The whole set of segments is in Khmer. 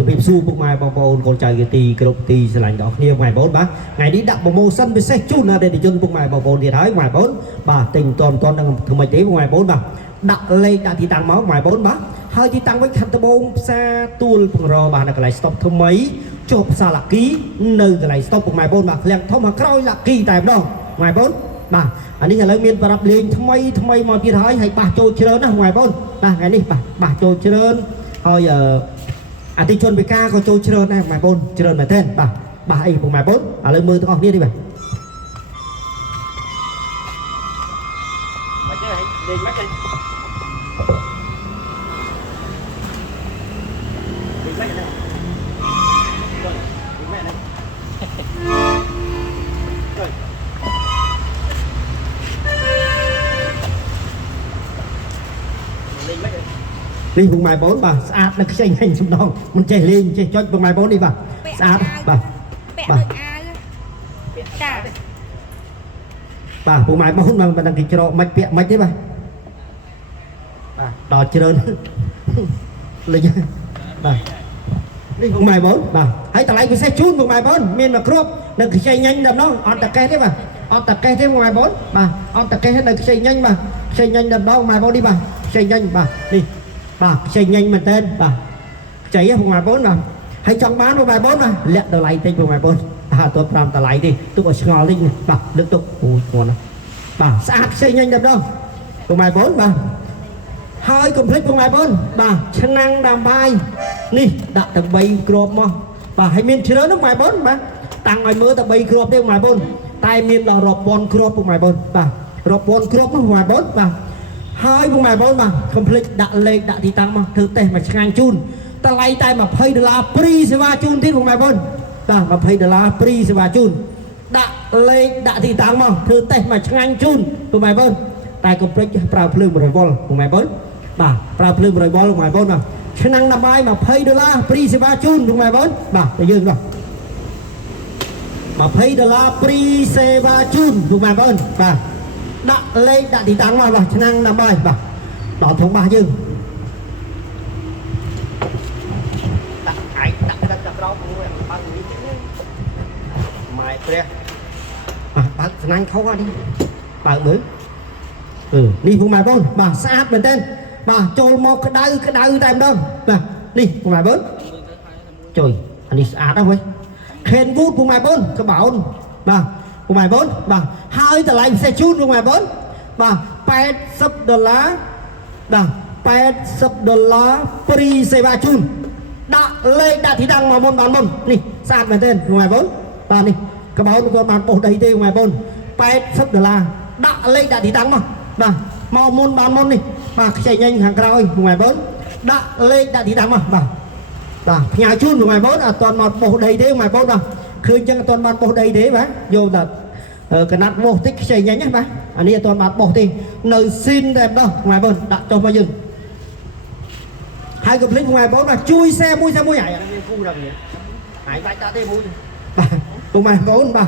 จะเป็นสู้พวกไม้บอลบอลคนใจกี่ตีกระโดดตีสลายดอกเนี่ยไม้บอลบ้าไงนี้ดักบอลโมชั่นไปเซ็กจุดนะเดี๋ยวจนพวกไม้บอลบอลเดียร์ท้ายไม้บอลบ้าติงตอนนั่งทำไมเจ๊พวกไม้บอลบ้าดักเลยดักที่ตังม้าไม้บอลบ้าให้ที่ตังไว้ขัดตะบงซาตูลพวกเราบ้านักไหลสต็อปทำไมจบสลักกี้เนื้อไหลสต็อปพวกไม้บอลบ้าเลี้ยงท้องมาครอยลักกี้แต่บ้าไม้บอลบ้าอันนี้จะเลยมีปรับเลี้ยงทำไมมาที่ท้ายให้ป่าโจเชิญนะไม้บอลบ้าไงนี่ป่าโจเชิญเอาอันที่ชนไปกาก็โจเชิญนะหมายบนเชิญหมายเต้นบ่าไอ้พวกหมายบนเลยมือต้องออกนี่ดิบ่ามาเจอเด็กมัดกันเด็กมัดกันเด็กแม่นะนี่พวกไม้บอลป่ะสะอาดนักเชียงให้สุดน้องมันใจเล่นใจจอยพวกไม้บอลดีป่ะสะอาดป่ะป่ะพวกไม้บอลมันดังกิจโรไม่เปียไม่ได้ป่ะต่อเจริญเลยป่ะนี่พวกไม้บอลป่ะให้แต่ไรก็ใช้ชุดพวกไม้บอลเมียนมาครบนักเชียงnhanh đầm nó onตะแกได้ป่ะonตะแกได้พวกไม้บอลป่ะonตะแกให้นักเชียงnhanhป่ะเชียงnhanh đầm nóไม้บอลดีป่ะเชียงnhanhป่ะนี่bà chạy nhanh mình tên bà chạy một ngày bốn mà hay trong bán một ngày bốn mà lẹ tờ lại tên một ngày bốn tôi làm tờ lại đi tôi có ngò linh bà được tục ui ngon bà sát chạy nhanh được đâu một ngày bốn bà hai complete một ngày bốn bà chân năng đàm bay nè đã tầng bay crop mà bà hay miền chơi nước ngày bốn mà tăng ngày mưa tầng bay crop đi một ngày bốn tay miền là rộp bon crop một ngày bốn bà rộp bon crop một ngày bốn bà haiพวกหมายบอลมา complete ดักเลยดักที่ตั้งมาเธอเตะมาช่างจูนตะไลตายมาเพย์เดลาปรีสวาจูนที่พวกหมายบอลตามาเพย์เดลาปรีสวาจูนดักเลยดักที่ตั้งมาเธอเตะมาช่างจูนพวกหมายบอลตาย complete ปราบเพลิงบริบอลพวกหมายบอลบ่าปราบเพลิงบริบอลพวกหมายบอลมาช่างนำไม้มาเพย์เดลาปรีสวาจูนพวกหมายบอลบ่าไปยืนก่อนมาเพย์เดลาปรีสวาจูนพวกหมายบอลบ่าดักเลยดักที่ตั้งมาบ่าช่างนำไม้บ่าต่อทงบ้ายืนดักไก่ดักร้องมือบ้านนี้ไม่เปรี้ยบ้านนั่งเขาก็ดิเปิดมือนี่พวกหมายบอลบ่าสะอาดเหมือนเต้นบ่าโจมกระดาษเต็มดำบ่านี่พวกหมายบอลจุยอันนี้สะอาดนะเว้ยเคนวูดพวกหมายบอลกระเป๋าบ่าพวกหมายบอลบ่าhaiแต่ไรเซชูนพวกหมายบอลบ่า$80đã $80 pri seva chun đã lên đã thì đang mà môn bán môn nè sạt về tên ngoài bốn và nè cái báo của bán bộ đầy tê ngoài bốn $80 đã lên đã thì tăng mà và mau môn bán môn nè và chạy nhanh hàng cao ngoài bốn đã lên đã thì tăng mà và nhà chun ngoài bốn à toàn một bộ đầy tê ngoài bốn mà khơi chân toàn một bộ đầy tê mà vô là cái nát vô tích chạy nhanh nhá ba anh ấy toàn bán bộ thì nơi xin đẹp đâu ngoài bốn đã cho bao nhiêu hai cặp lính ngoài bốn là chui xe mua nhảy khu rằng vậy hải tay ta tê mua cùng mày bốn bà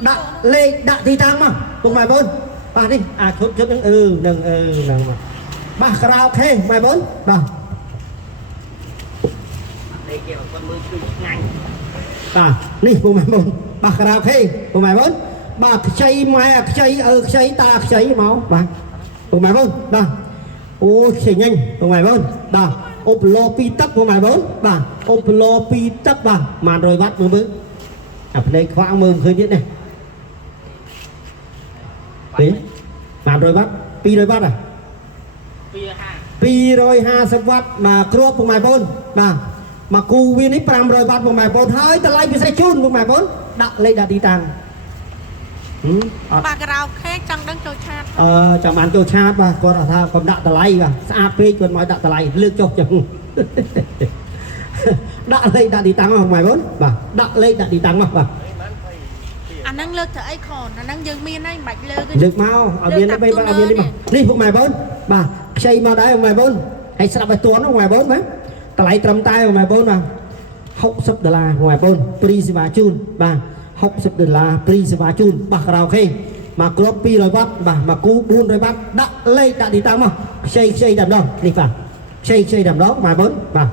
đã lê đã thì tăng mà cùng mày bốn bà đi chốt đừng mà bà karaoke mày bốn bà đây kêu con mưa chui nhanh bà đi cùng mày bốn bà karaoke cùng mày bốn bà chơi mày chơi ta chơi máu bà cùng mày bốn bà ôi chạy nhanh cùng mày bốn bà ốp lô pi tắc của mày bốn bà ốp lô pi tắc bà mà rồi bắt mưa bước đây khoang mưa hơi nhất này đấy mà rồi bắt pi rồi bắt à pi rồi ha sắp bắt mà crop của mày bốn bà mà cu viên ấy pram rồi bắt của mày bốn hơi ta lấy cái xe chun của mày bốn đặt lấy đặt đi tàng bà rau khé trong đấng trôi chát trong ăn trôi chát bà còn ở thao còn đặt tờ lay và xa phê còn nói đặt tờ lay lướt chọc chừng đặt lên đặt đi tăng mà ngoài bốn bà đặt lên đặt đi tăng mà bà anh đang lướt thấy còn anh đang dừng miên anh bạch lơ được mau ở miền nó bay vào miền đi mà đi phụ mày bốn bà xây mà đấy ngoài bốn hay sao phải tuấn ở ngoài bốn mấy tờ lay trầm tay ở ngoài bốn mà $60 ngoài bốn please và chun bà $60 please và chun bà rau khê mà copy rồi bắt bà mà cú buôn rồi bắt đã lên đã đi tăng mà xây đầm đó đi vào xây đầm đó mà bốn bà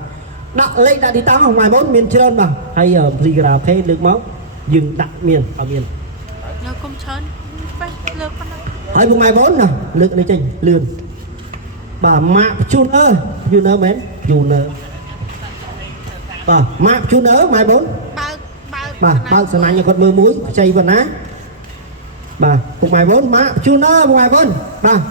đặt lên đặt đi tăng ở ngoài 4 miền trơn mà hay ở gì cà phê được máu dừng đặt miền ở miền នៅគុំច្រើនលើកប៉ុណ្ណឹង ហើយពុកម៉ែបងណាលើកនេះចេញលឿនបាទម៉ាក់ជូនអើយូនអើមែនយូនអើបាទម៉ាក់ជូនអើម៉ែបង បើក បាទបើកសំណាញ់ឲ្យគាត់មើលមួយខ្ចីប៉ុណ្ណាបាទពុកម៉ែបងម៉ាក់ជូនអើពុកម៉ែបងបាទ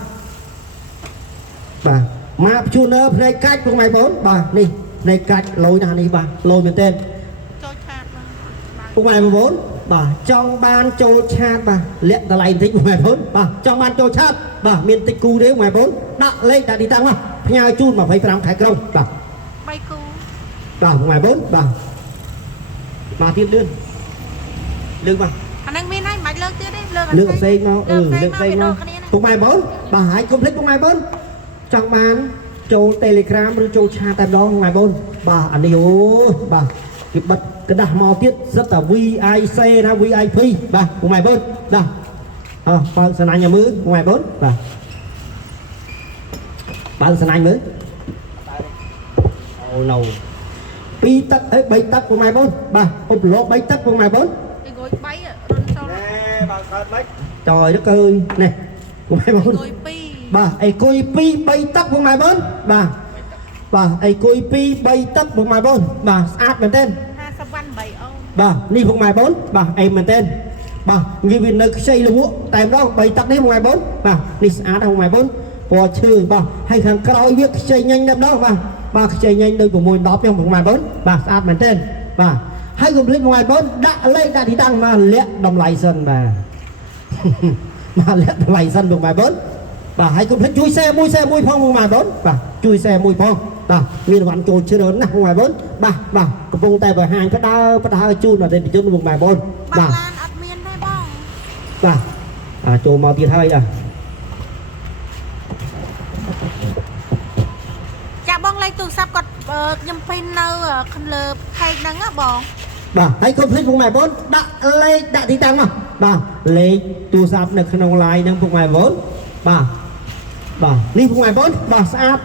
បាទម៉ាក់ជូនអើផ្នែកកាច់ពុកម៉ែបងបាទនេះផ្នែកកាច់លយណាស់នេះបាទលយមែនទេ ចូលឆាតបាទ ពុកម៉ែបងបាទចង់បានចូលឆាតបាទលាក់តម្លៃបន្តិចពុកម៉ែបងបាទចង់បានចូលឆាតបាទមានតិចគូទេពុកម៉ែបងដាក់លេខដាក់ទីតាំងមកផ្ញើជូន25ខែក្រុងបាទ 3គូ បាទពុកម៉ែបងបាទបាទទៀតលឿនលើកបាទ អាហ្នឹងមានហើយមិនបាច់លើកទៀតទេលើក លើកផ្សេងមកលើកផ្សេងមកពុកម៉ែបងបាទហើយកុំភ្លេចពុកម៉ែបងចង់បានចូល Telegram ឬចូលឆាតតែម្ដងពុកម៉ែបងបាទអានេះអូបាទគេបិទกระดาษមកទៀតសិតតែ VIC ណា VIP បាទពុកម៉ែបងបាទអើបើកសំណាញ់ឲ្យមើលពុកម៉ែបងបាទបើកសំណាញ់មើលអូណូ2ទឹក3ទឹកពុកម៉ែបងបាទឧបលោក3ទឹកពុកម៉ែបង គេងួយ3រុនចូល បើកើតមិនចយទៅគឺនេះពុកម៉ែបង ងួយ2 បាទអីគុយ2 3ទឹកពុកម៉ែបងបាទបាទអីគុយ2 3ទឹកពុកម៉ែបងបាទស្អាតមែនទេ 50វ៉ាន់8អូន បាទនេះពុកម៉ែបងបាទអេមែនទេបាទនិយាយវានៅខ្ចីលវក់តែម្ដង3ទឹកនេះពុកម៉ែបងបាទនេះស្អាតពុកម៉ែបងពណ៌ឈើបាទហើយខាងក្រោយវាខ្ចីញ៉ាញ់តែម្ដងបាទខ្ចីញ៉ាញ់ដូច6 10ចឹងពុកម៉ែបងបាទស្អាតមែនទេបាទហើយកុំភ្លេចពុកម៉ែបងដាក់លេខដាក់ទីតាំងមកលាក់តម្លៃសិនបាទ មកលាក់តម្លៃសិនពុកម៉ែបងបាទហើយកុំភ្លេចជួយshareមួយផងពុកម៉ែបងបាទជួយshareមួយផងបាទមានរង្វាន់ចូលច្រើនណាស់ពុកម៉ែបងបាទកំពុងតែបើហាញផ្ដើជូនអតិថិជនពុកម៉ែបង បា បាទ ក់ឡានអត់មានទេបង បាទចូលមកទៀតហើយចាបងលេខទូរស័ព្ទគាត់ខ្ញុំពេញនៅខាងលើផេកហ្នឹងបង បាទហើយកុំភ្លេចពុកម៉ែបងដាក់លេខដាក់ទីតាំងមកបាទលេខទូរស័ព្ទនៅក្នុង LINE ហ្នឹងពុកម៉ែបងបាទនេះពុកម៉ែបងបាទស្អាត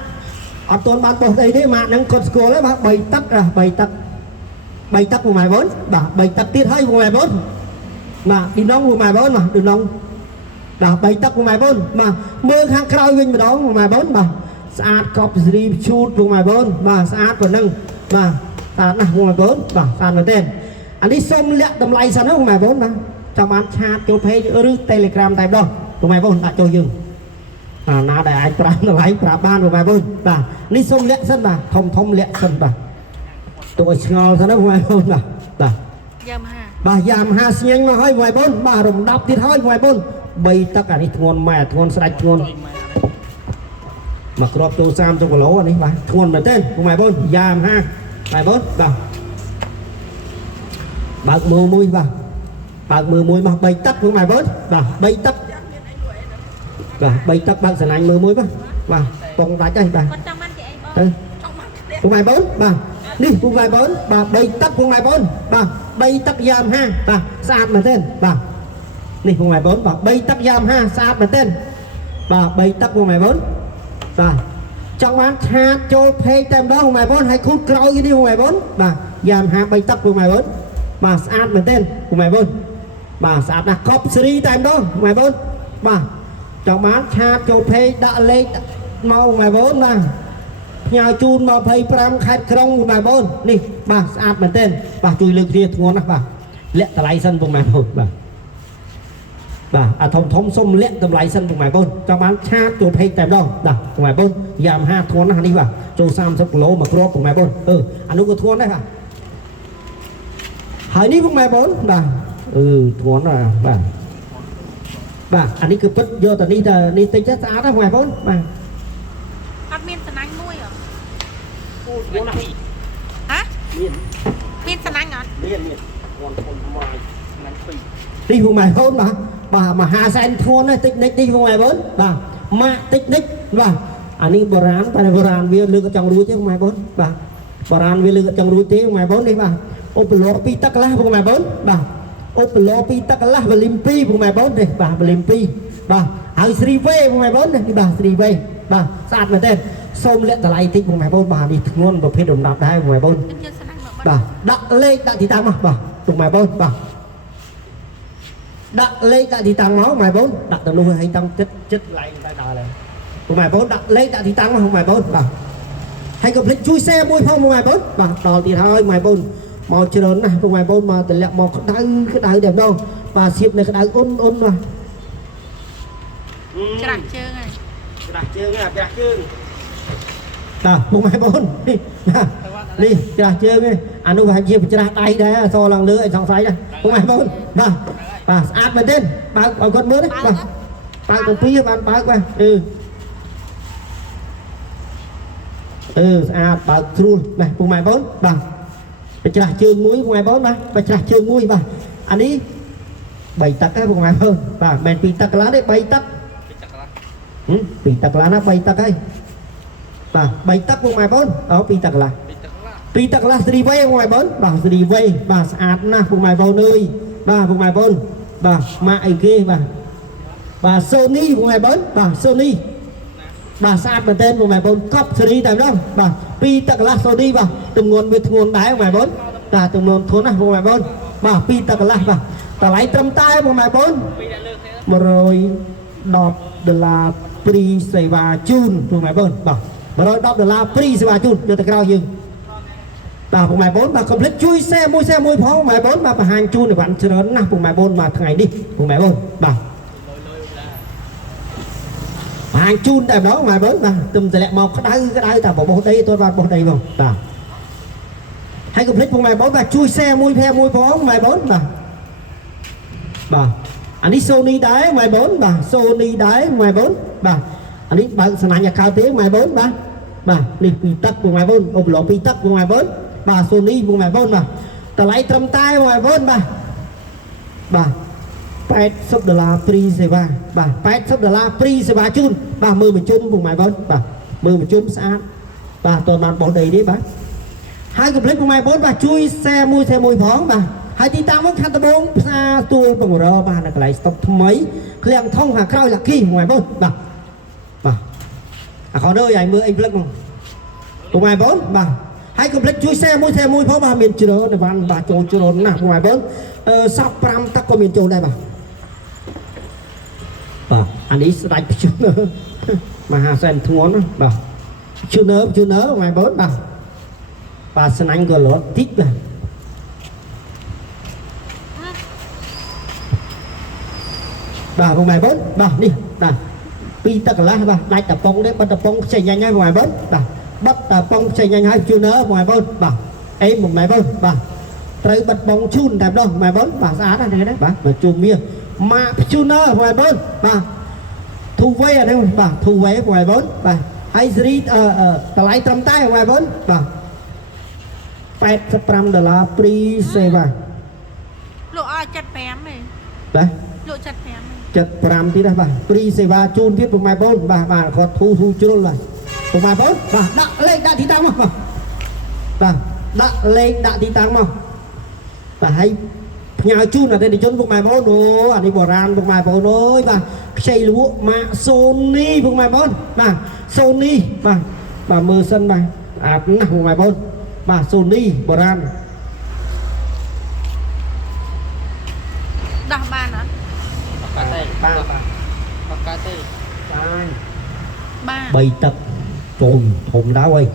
អត់ទាន់បានបោះអីទេម៉ាក់ហ្នឹងគាត់ស្គាល់ហើយបាទ3ទឹក3ទឹកពុកម៉ែបងបាទ3ទឹកទៀតហើយពុកម៉ែបងបាទឌីណងពុកម៉ែបងបាទឌីណងបាទ3ទឹកពុកម៉ែបងបាទមើលខាងក្រោយវិញម្ដងពុកម៉ែបងបាទស្អាតកប់សេរីឈូតពុកម៉ែបងបាទស្អាតប៉ុណ្ណឹងបាទស្អាតណាស់ពុកម៉ែបងបាទស្អាតមែនទេអានេះសូមលាក់តម្លៃសិនណាពុកម៉ែបងបាទចាំបានឆាតចូល page ឬ Telegram តែម្ដងពុកម៉ែបងដាក់ចូលយើងណាដែលអាចប្រាប់តម្លៃប្រាប់បានពុកម៉ែបងបាទនេះសូមលាក់សិនបាទធំលាក់សិនបាទទុកឲ្យឆ្ងល់សិនណាពុកម៉ែបងបាទយ៉ាមហា បាទយ៉ាមហាស្ញែងមកហើយពុកម៉ែបងបាទរំដាប់ទៀតហើយពុកម៉ែបង3ទឹកអានេះធ្ងន់ម៉ែធ្ងន់ស្ដាច់ធ្ងន់មកគ្រាប់ចូល30គីឡូអានេះបាទធ្ងន់មែនទេពុកម៉ែបងយ៉ាមហាម៉ែបងបាទបើកមើលមួយបាទបើកមើលមួយមក3ទឹកពុកម៉ែបងបាទ3ទឹកបាទ3ទឹកបើកសំណាញ់មើលមួយបាទប៉ុងដាច់ហើយបាទ គាត់ចង់បានគេអីបង ទៅ ចង់បានផ្ទះ ពុកម៉ែបងបាទនេះពុកម៉ែបងបាទ3ទឹកពុកម៉ែបងបាទ3ទឹកយ៉ាមហាបាទស្អាតមែនទេបាទនេះពុកម៉ែបងបាទ3ទឹកយ៉ាមហាស្អាតមែនទេបាទ3ទឹកពុកម៉ែបងបាទចង់បានឆាតចូល page តែម្ដងពុកម៉ែបងហើយខូតក្រោយនេះពុកម៉ែបងបាទយ៉ាមហា3ទឹកពុកម៉ែបងបាទស្អាតមែនទេពុកម៉ែបងបាទស្អាតណាស់កប់សេរីតែម្ដងពុកម៉ែបងបាទចង់បានឆាតចូល page ដាក់លេខមកពុកម៉ែបងបាទផ្ញើជូន25ខេត្តក្រុងពុកម៉ែបងនេះបាទស្អាតមែនទេបាទជួយលើកគ្នាធ្ងន់ណាស់បាទលាក់តម្លៃសិនពុកម៉ែបងបាទអាធំសុំលាក់តម្លៃសិនពុកម៉ែបងចង់បានឆាតចូល page តែម្ដងបាទពុកម៉ែបងយ៉ាមហាធ្ងន់ណាស់នេះបាទចូល30គីឡូមកគ្រាប់ពុកម៉ែបងអានោះក៏ធ្ងន់ដែរបាទហើយនេះពុកម៉ែបងបាទធ្ងន់ណាស់បាទអានេះគឺពិតយកតែនេះតិចទៅស្អាតណាស់ពុកម៉ែបងបាទ អត់មានសំណាញ់មួយហ៎ អូធ្ងន់ណាស់នេះ ហ៎ មាន មានសំណាញ់អត់ ធ្ងន់មកណាស់ពីនេះពុកម៉ែបងបាទមហាសែនធ្ងន់ណាស់តិចនិចនេះពុកម៉ែបងបាទម៉ាក់តិចនិចបាទអានេះបុរាណតែបុរាណវាលើកចង់រួចទេពុកម៉ែបងបាទបុរាណវាលើកចង់រួចទេពុកម៉ែបងនេះបាទឧបលោ2ទឹកកន្លះពុកម៉ែបងបាទឧបលោ2ទឹកកន្លះវលីម2ពុកម៉ែបងនេះបាទវលីម2បាទហើយស្រីវេពុកម៉ែបងនេះបាទស្រីវេបាទស្អាតមែនទេ សូមលាក់តម្លៃតិចពុកម៉ែបងបាទនេះធ្ងន់ប្រភេទរំដាប់ដែរពុកម៉ែបង ខ្ញុំស្នាញ់មក បាទដាក់លេខដាក់ទីតាំងមកបាទពុកម៉ែបងបាទដាក់លេខដាក់ទីតាំងមកម៉ែបងដាក់ទៅនោះឲ្យតាំងចិត្តឡើងតែដល់ហើយពុកម៉ែបងដាក់លេខដាក់ទីតាំងមកពុកម៉ែបងបាទហើយកុំភ្លេចជួយ share មួយផងពុកម៉ែបងបាទដល់ទៀតហើយម៉ែបងមកច្រើនណាស់ពុកម៉ែបងមកតម្លាក់មកក្តៅតែម្ដងបាទសៀបនៅក្តៅអ៊ុនបាទ ច្រាស់ជើងហើយ ច្រាស់ជើងអាច្រាស់ជើងតាពុកម៉ែបងនេះនេះច្រាស់ជើងនេះអានោះវាជាច្រាស់ដៃដែរសឡើងលើឲ្យសង្ស័យដែរពុកម៉ែបងបាទស្អាតមែនទេបើកឲ្យគាត់មើលណាបាទបើកទាំងពីរបានបើកបាទស្អាតបើកស្រួលណាពុកម៉ែបងបាទបច្រាស់ជើងមួយពុកម៉ែបងបាទបច្រាស់ជើងមួយបាទអានេះ3ទឹកហើយពុកម៉ែបងបាទមិន2ទឹកកន្លះទេ3ទឹក2ទឹកកន្លះណា3ទឹកហើយបាទ3ទឹកពុកម៉ែបង2ទឹកកន្លះ2ទឹកកន្លះស្រីវ័យពុកម៉ែបងបាទស្រីវ័យបាទស្អាតណាស់ពុកម៉ែបងអើយបាទពុកម៉ែបងបាទម៉ាកអីគេបាទ Sony ពុកម៉ែបងបាទ Sony បាទស្អាតមែនទែនពុកម៉ែបងកប់សេរីតែម្ដងបាទ2ទឹកកន្លះ Sony បាទទម្ងន់វាធ្ងន់ដែរពុកម៉ែបងបាទទម្ងន់ធន់ណាស់ពុកម៉ែបងបាទ2ទឹកកន្លះបាទតម្លៃត្រឹមតែពុកម៉ែបង$110 ព្រីសេវាជូនពុកម៉ែបងបាទ$110ព្រីសេវាជូនយកទៅក្រោយយើងបាទពុកម៉ែបងបាទកុំភ្លេចជួយ share មួយផងពុកម៉ែបងបាទបង្ហាញជូនអីវ៉ាន់ច្រើនណាស់ពុកម៉ែបងបាទថ្ងៃនេះពុកម៉ែបងបាទបង្ហាញជូនតែម្ដងពុកម៉ែបងបាទទឹមតម្លាក់មកក្តៅតែបបោះដីទាន់បានបោះដីផងបាទហើយកុំភ្លេចពុកម៉ែបងបាទជួយ share មួយផងពុកម៉ែបងបាទអានេះ Sony ដែរម៉ែបងបាទ Sony ដែរម៉ែបងបាទអានេះបើស្នាញ់អាកៅទេម៉ែបងបាទនេះ2ទឹកពុកម៉ែបងអូប្លូ2ទឹកពុកម៉ែបងបាទ Sony ពុកម៉ែបងបាទតម្លៃត្រឹមតែពុកម៉ែបងបាទ$80ព្រីសេវាបាទ$80ព្រីសេវាជូនបាទមើលបញ្ជុំពុកម៉ែបងបាទមើលបញ្ជុំស្អាតបាទតើបានបោះដីទេបាទហើយកុំភ្លេចពុកម៉ែបងបាទជួយ share មួយផងបាទហើយទីតាំងមកខាត់ដបងផ្សារទួលបង្របាទនៅកន្លែងស្តុកថ្មីឃ្លាំងធំខាងក្រោយលាក់គីពុកម៉ែបងបាទអាខនអើយឲ្យមើលអីផ្លឹកមកពុកម៉ែបងបាទហើយកុំភ្លេចជួយ share មួយផងបាទមានច្រើនតែបានបាទចូលច្រើនណាស់ពុកម៉ែបងសព5ទឹកក៏មានចូលដែរបាទអានេះស្ដាច់ជឿនើមហាសែនធ្ងន់បាទជឿនើពុកម៉ែបងបាទស្នាញ់ក៏លត់តិចបាទពុកម៉ែបងបាទនេះបាទ2ទឹកកន្លះបាទដាច់តប៉ុងទេបិទតប៉ុងខ្ចីញ៉ាញ់ហើយពុកម៉ែបងបាទបិទតប៉ុងខ្ចីញ៉ាញ់ហើយជឿនើពុកម៉ែបងបាទអេពុកម៉ែបងបាទត្រូវបិទប៉ុងជូនតែម្ដងពុកម៉ែបងបាទស្អាតណាស់ហ្នឹងបាទមកជុំមាសម៉ាកជឿនើពុកម៉ែបងបាទធូវេអានេះបាទធូវេពុកម៉ែបងបាទហើយសេរីតម្លៃត្រឹមតែពុកម៉ែបងបាទ$85ព្រីសេវាលក់ឲ្យ75ទេបាទលក់75 75ទៀតបាទព្រីសេវាជូនទៀតពុកម៉ែបងបាទគាត់ធូជ្រុលបាទពុកម៉ែបងបាទដាក់លេខដាក់ទីតាំងមកបាទដាក់លេខដាក់ទីតាំងមកបាទហើយផ្ញើជូនអតិថិជនពុកម៉ែបងអូអានេះបុរាណពុកម៉ែបងអើយបាទខ្ចីលក់ម៉ាក Sony ពុកម៉ែបងបាទ Sony បាទមើលសិនបាទស្អាតណាស់ពុកម៉ែបងបាទ Sony បុរាណដោះបានអត់បាទទេបាន 3ទឹកចូលធំដល់ហើយ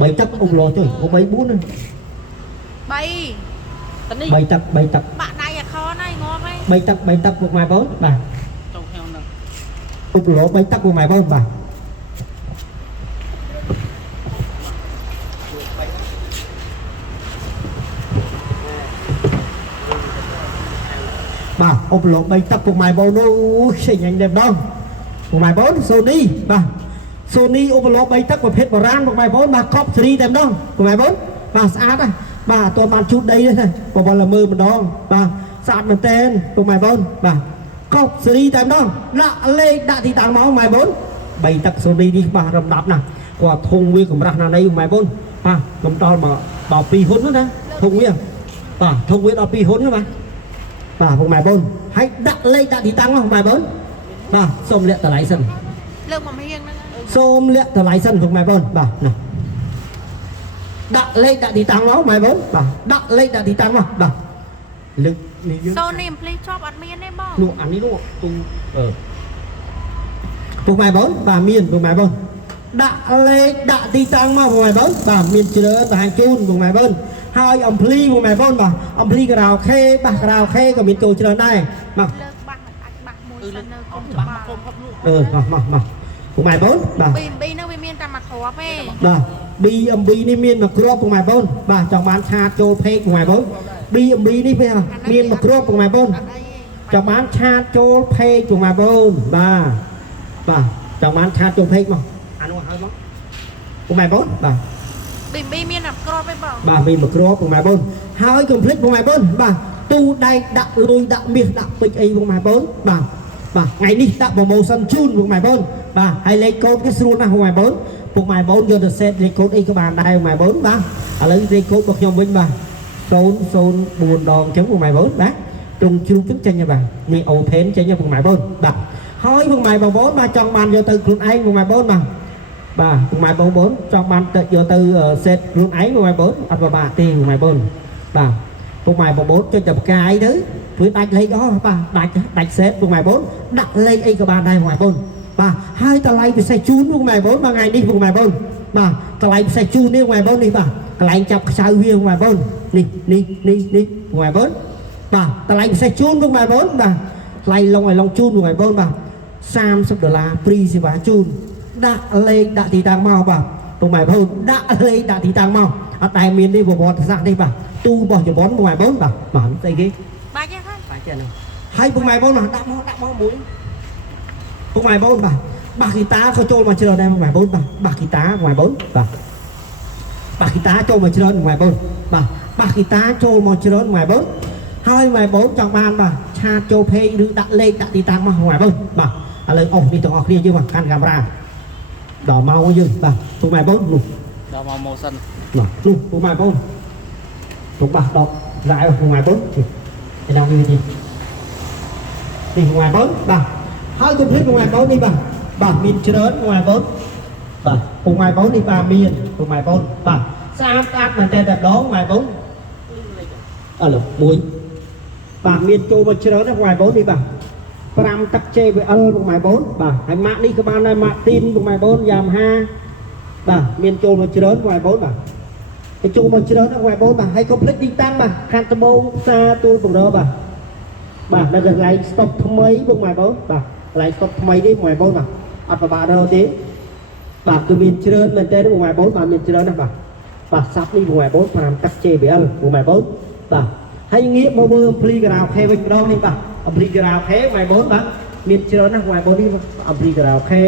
3ទឹកអុកលោចុយ3 4 3ទឹកបាក់ដៃអាខនហើយងំហើយ3ទឹកពុកម៉ែបងបាទចូលខ្ញុំនឹងអុកលោ3ទឹកពុកម៉ែបងបាទអុកលោ3ទឹកពុកម៉ែបងនោះខ្ចីញ៉ាញ់តែម្ដងពុកម៉ែបង Sony បាទ Sony អុកលោ3ទឹកប្រភេទបុរាណពុកម៉ែបងបាទកប់សេរីតែម្ដងពុកម៉ែបងបាទស្អាតណាស់បាទអត់ទាន់បានជូតដីទេណាបបលមើលម្ដងបាទស្អាតមែនទែនពុកម៉ែបងបាទកប់សេរីតែម្ដងដាក់លេខដាក់ទីតាំងមកម៉ែបង3ទឹក Sony នេះបាទរំដាប់ណាស់គាត់ធុងវាកម្រាស់ណាស់ណីម៉ែបងបាទកំដល់មកដល់2ហ៊ុនណាធុងវាបាទធុងវាដល់2ហ៊ុនណាបាទពុកម៉ែបងហើយដាក់លេខដាក់ទីតាំងមកម៉ែបងបាទសូមលាក់តម្លៃសិនលើកមកហៀងហ្នឹង xôm lẹ tờ lại sân thuộc mày bơn bà nè đặt lên đặt thì tăng máu mày bốn bà đặt lên đặt thì tăng máu bà lực này dưới Sony play shop admin đấy bông luôn ăn đi luôn thuộc mày bốn bà miền thuộc mày bốn đặt lên đặt thì tăng máu thuộc mày bốn bà miền chưa tại hàng chun thuộc mày bốn hai ông pli thuộc mày bốn bà ông pli cái đào khe bà cái đào khe của miền tôi chưa đây mà mà thuộc mày bốn bà Bi nó bị miên tầm mặt khổ phê bà bi âm biนี่មានមកគ្រាប់ពុកម៉ែបងបាទចង់បានឆាតចូលពេកពុកម៉ែបងbi âm biនេះវាមានមកគ្រាប់ពុកម៉ែបងចង់បានឆាតចូលពេកពុកម៉ែបងបាទចង់បានឆាតចូលពេកមកអានោះហើយមកពុកម៉ែបងបាទ Bi miên nằm crop với bông បាទមានមកគ្រាប់ពុកម៉ែបងហើយកុំភ្លេចពុកម៉ែបងបាទទូដៃដាក់លុយដាក់មាសដាក់ពេជ្រអីពុកម៉ែបងបាទថ្ងៃនេះដាក់ promotion ជូនពុកម៉ែបងបាទហើយលេខកូដគេស្រួលណាស់ពុកម៉ែបងពុកម៉ែបងយកទៅ set លេខកូដអីក៏បានដែរពុកម៉ែបងបាទឥឡូវលេខកូដរបស់ខ្ញុំវិញបាទ004ដងអញ្ចឹងពុកម៉ែបងបាទត្រង់ជ្រូកចឹងចេញហើយបាទនេះ open ចេញហើយពុកម៉ែបងបាទហើយពុកម៉ែបងប្អូនបាទចង់បានយកទៅខ្លួនឯងពុកម៉ែបងបាទពុកម៉ែបងប្អូនចង់បានទៅយកទៅ set ខ្លួនឯងពុកម៉ែបងអត់ពិបាកទេពុកម៉ែបងបាទពុកម៉ែបងប្អូនចុចតែផ្កាយទៅធ្វើដាច់លេខអស់បាទដាច់ set ពុកម៉ែបងដាក់លេខអីក៏បានដែរពុកម៉ែបងបាទហើយតម្លៃពិសេសជូនពុកម៉ែបងថ្ងៃនេះពុកម៉ែបងបាទតម្លៃពិសេសជូននេះពុកម៉ែបងនេះបាទកន្លែងចាប់ខ្ចៅវាពុកម៉ែបងនេះពុកម៉ែបងបាទតម្លៃពិសេសជូនពុកម៉ែបងបាទថ្លៃឡុងឲ្យឡុងជូនពុកម៉ែបងបាទ$30 ព្រីសេវាជូនដាក់លេខដាក់ទីតាំងមកបាទពុកម៉ែបងដាក់លេខដាក់ទីតាំងមកអត់ដែលមាននេះប្រវត្តិសាស្ត្រនេះបាទទូរបស់ចំបនពុកម៉ែបងបាទស្អីគេបាច់ហ្នឹងបាច់ហ្នឹងហើយពុកម៉ែបងដាក់មកមួយពុកម៉ែបងបាទបាសហ្គីតាក៏ចូលមកច្រើនដែរពុកម៉ែបងបាទបាសហ្គីតាពុកម៉ែបងបាទបាសហ្គីតាចូលមកច្រើនពុកម៉ែបងបាទបាសហ្គីតាចូលមកច្រើនពុកម៉ែបងហើយពុកម៉ែបងចង់បានបាទឆាតចូលពេកឬដាក់លេខដាក់ទីតាំងមកពុកម៉ែបងបាទឥឡូវអស់នេះទាំងអស់គ្នាយើងមកកាន់កាមេរ៉ាដល់មកយើងបាទពុកម៉ែបងនោះដល់មកម៉ូសិននោះពុកម៉ែបងពុកបាសដករាយពុកម៉ែបងឯណាវានេះពុកម៉ែបងបាទហើយកុំភ្លេចពុកម៉ែបងនេះបាទមានច្រើនពុកម៉ែបងបាទពុកម៉ែបងនេះបាទមានពុកម៉ែបងបាទស្អាតមែនតែដងពុកម៉ែបងអឡូមួយបាទមានចូលមកច្រើនណាស់ពុកម៉ែបងនេះបាទ5ទឹក JBL ពុកម៉ែបងបាទហើយម៉ាក់នេះក៏បានដែរម៉ាក់ទីនពុកម៉ែបងយ៉ាមហាបាទមានចូលមកច្រើនពុកម៉ែបងបាទទៅចូលមកច្រើនណាស់ពុកម៉ែបងបាទហើយកុំភ្លេចទីតាំងបាទខាងត្បូងផ្សារទួលបង្របាទនៅកន្លែង stop ថ្មីពុកម៉ែបងបាទកន្លែង stop ថ្មីនេះពុកម៉ែបងបាទអត់ពិបាករកទេបាទគឺមានច្រើនមែនតើពុកម៉ែបងបាទមានច្រើនណាស់បាទសាប់នេះពុកម៉ែបង5ទឹក JBL ពុកម៉ែបងបាទហើយងាកមកមើលអំភ្លីការ៉ាអូខេវិញម្ដងនេះបាទអំភ្លីការ៉ាអូខេពុកម៉ែបងបាទមានច្រើនណាស់ពុកម៉ែបងនេះអំភ្លីការ៉ាអូខេ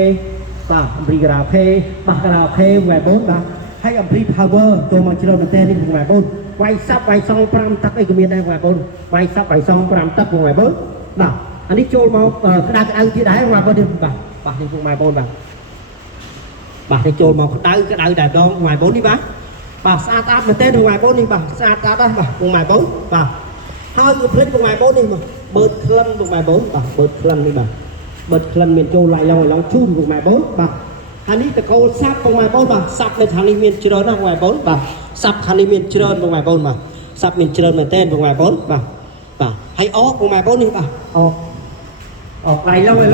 បាទអំភ្លីការ៉ាអូខេបាសការ៉ាអូខេពុកម៉ែបងបាទហើយអំភ្លី power ចូលមកច្រើនមែនតើនេះពុកម៉ែបងវាយសាប់វាយសង5ទឹកអីក៏មានដែរពុកម៉ែបងវាយសាប់វាយសង5ទឹកពុកម៉ែបងបាទអានេះចូលមកក្តៅទៀតដែរពុកម៉ែបងនេះបាទនេះពុកម៉ែបងបាទនេះចូលមកក្តៅតែដងពុកម៉ែបងនេះបាទស្អាតមែនតើពុកម៉ែបងនេះបាទស្អាតដែរបាទពុកម៉ែបងបាទហើយគឺភ្លេចពុកម៉ែបងនេះមកបឺតក្លិនពុកម៉ែបងបាទបឺតក្លិននេះបាទបឺតក្លិនមានចូលឡងជូនពុកម៉ែបងបាទហើយនេះតកូលសាប់ពុកម៉ែបងបាទសាប់នៅខាងនេះមានច្រើនណាស់ពុកម៉ែបងបាទសាប់ខាងនេះមានច្រើនពុកម៉ែបងបាទសាប់មានច្រើនមែនតើពុកម៉ែបងបាទហើយអកពុកម៉ែបងនេះបាទអក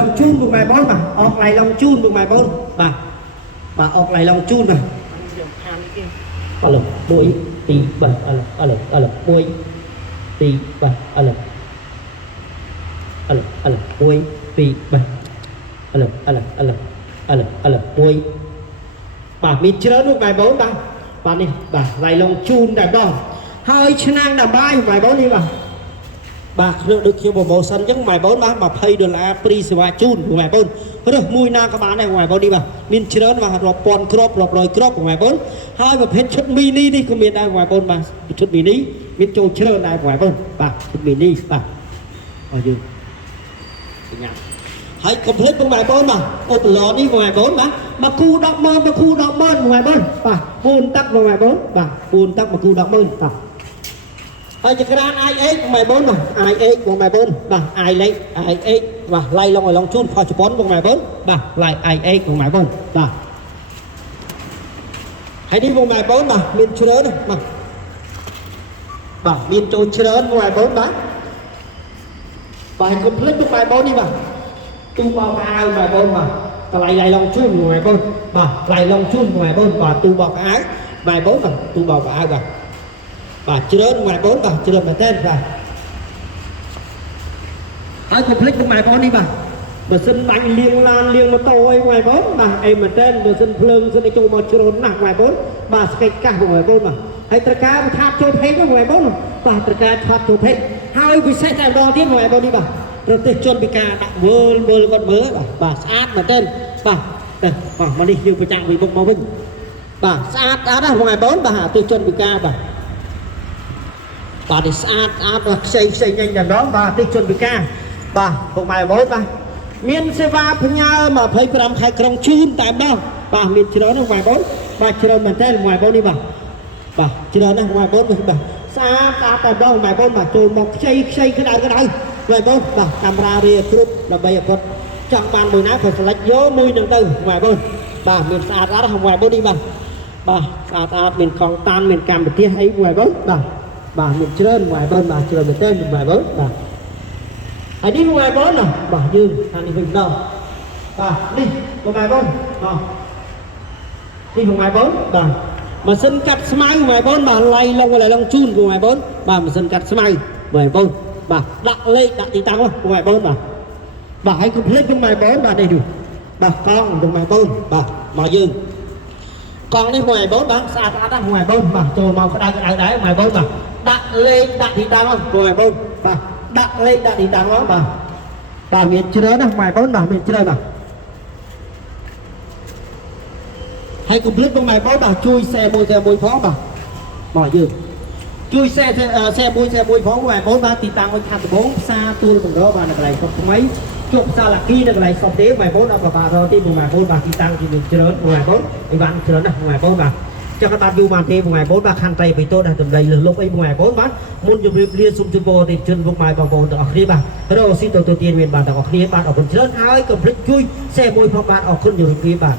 ឡងជូនពុកម៉ែបងបាទអកឡងជូនពុកម៉ែបងបាទអកឡងជូនបាទអឡ1 2 3អឡ1 2 3អឡ1 2 3អឡ1បាទមានច្រើនពុកម៉ែបងបាទនេះបាទឡងជូនតែម្ដងហើយឆ្នាំងដាបាយពុកម៉ែបងនេះបាទគ្រឿងដូចខ្ញុំប្រម៉ូសិនអញ្ចឹងពុកម៉ែបងបាទ$20ព្រីសេវាជូនពុកម៉ែបងរើសមួយណាក៏បានដែរពុកម៉ែបងនេះបាទមានច្រើនបាទរាប់ពាន់គ្រាប់រាប់រយគ្រាប់ពុកម៉ែបងហើយប្រភេទឈុតមីនីនេះក៏មានដែរពុកម៉ែបងបាទឈុតមីនីមានចូលច្រើនដែរពុកម៉ែបងបាទឈុតមីនីបាទអរយើងញ៉ាំហើយកុំភ្លេចពុកម៉ែបងបាទអូតឡននេះពុកម៉ែបងបាទមកគូ100000មកគូ100000ពុកម៉ែបងបាទ4ទឹកពុកម៉ែបងបាទ4ទឹកមកគូ100000បាទ ហើយចក្រាន IX បងម៉ែបងបាទ IX បងម៉ែបងបាទ IX បាទឡៃឡងឲ្យឡងជូនខុសជប៉ុនបងម៉ែបងបាទឡៃ IX បងម៉ែបងបាទហើយនេះបងម៉ែបងបាទមានច្រើនបាទបាទមានចូលច្រើនបងម៉ែបងបាទបាទកុំភ្លេចបងម៉ែបងនេះបាទទូបោកអាវម៉ែបងបាទកន្លែងឡៃឡងជូនបងម៉ែបងបាទឡៃឡងជូនបងម៉ែបងបាទទូបោកអាវម៉ែបងបាទទូបោកអាវបាទច្រើនបងម៉ែបងបាទច្រើនមែនតើបាទហើយកុំភ្លេចបងម៉ែបងនេះបាទបើសិនបាញ់លៀងឡានលៀងម៉ូតូអីបងម៉ែបងបាទអីមែនតើបើសិនភ្លើងសិនឲ្យចូលមកជ្រុនណាស់បងម៉ែបងបាទស្កេតកាសបងម៉ែបងបាទហើយត្រូវការបន្ថែមចូលពេកបងម៉ែបងបាទត្រូវការថតចូលពេកហើយពិសេសតែម្ដងទៀតបងម៉ែបងនេះបាទប្រទេសជនពិការដាក់វើលគាត់មើលបាទស្អាតមែនតើបាទបាទមកនេះយើងប្រចាំងពីមុខមកវិញបាទស្អាតណាស់បងម៉ែបងបាទប្រទេសជនពិការបាទនេះស្អាតបាទខ្ចីញញតែម្ដងបាទប្រទេសជនពិការបាទបងម៉ែបងបាទមានសេវាផ្ញើ25ខែក្រុងជូនតែម្ដងបាទមានច្រើនណាស់បងម៉ែបងបាទច្រើនមែនតើបងម៉ែបងនេះបាទច្រើនណាស់បងម៉ែបងបាទស្អាតតែម្ដងបងម៉ែបងបាទចូលមកខ្ចីក្តៅបងម៉ែបងបាទកាមេរ៉ារៀគ្រប់ដើម្បីឲ្យគាត់ចង់បានមួយណាគាត់selectយកមួយនឹងទៅបងម៉ែបងបាទមានស្អាតបងម៉ែបងនេះបាទស្អាតមានកង់តានមានកម្មវិធីអីបងម៉ែបងបាទមានច្រើនបងម៉ែបងបាទច្រើនមែនតើបងម៉ែបងបាទហើយនេះបងម៉ែបងណាបាទយើងខាងនេះវិញដល់បាទនេះបងម៉ែបងនេះបងម៉ែបងបាទម៉ាស៊ីនកាត់ស្មៅបងម៉ែបងបាទឡៃឡងជូនបងម៉ែបងបាទម៉ាស៊ីនកាត់ស្មៅបងម៉ែបងបាទដាក់លេខដាក់ទីតាំងបងម៉ែបងបាទហើយកុំភ្លេចបងម៉ែបងបាទនេះបាទកង់បងម៉ែបងបាទមកយើងកង់នេះបងម៉ែបងបាទស្អាតណាស់បងម៉ែបងបាទចូលមកក្តៅដែរបងម៉ែបងបាទដាក់លេខដាក់ទីតាំងបងម៉ែបងបាទដាក់លេខដាក់ទីតាំងបងបាទមានច្រើនណាស់បងម៉ែបងបាទមានច្រើនបាទហើយកុំភ្លេចបងម៉ែបងបាទជួយแชร์មួយផងបាទមកយើងជួយแชร์មួយផងបងម៉ែបងបាទទីតាំងវិញខាងត្បូងផ្សារទួលបង្របាទនៅកន្លែងសុខថ្មីជប់ផ្សារលាគីនៅកន្លែងសុខទេបងម៉ែបងអត់បបារទេបងម៉ែបងបាទទីតាំងជាច្រើនបងម៉ែបងអីវ៉ាន់ច្រើនណាស់បងម៉ែបងបាទចឹងក៏បានយូរបានទេបងម៉ែបងបាទខណ្ឌតៃបៃតូដែលតម្លៃលើសលប់អីបងម៉ែបងបាទមុនជម្រាបលាសូមជូនពរទេជនពុកម៉ែបងប្អូនទាំងអស់គ្នាបាទរកស៊ីទៅទានមានបានទាំងអស់គ្នាបាទអរគុណច្រើនហើយកុំភ្លេចជួយแชร์មួយផងបាទអរគុណជម្រាបលាបាទ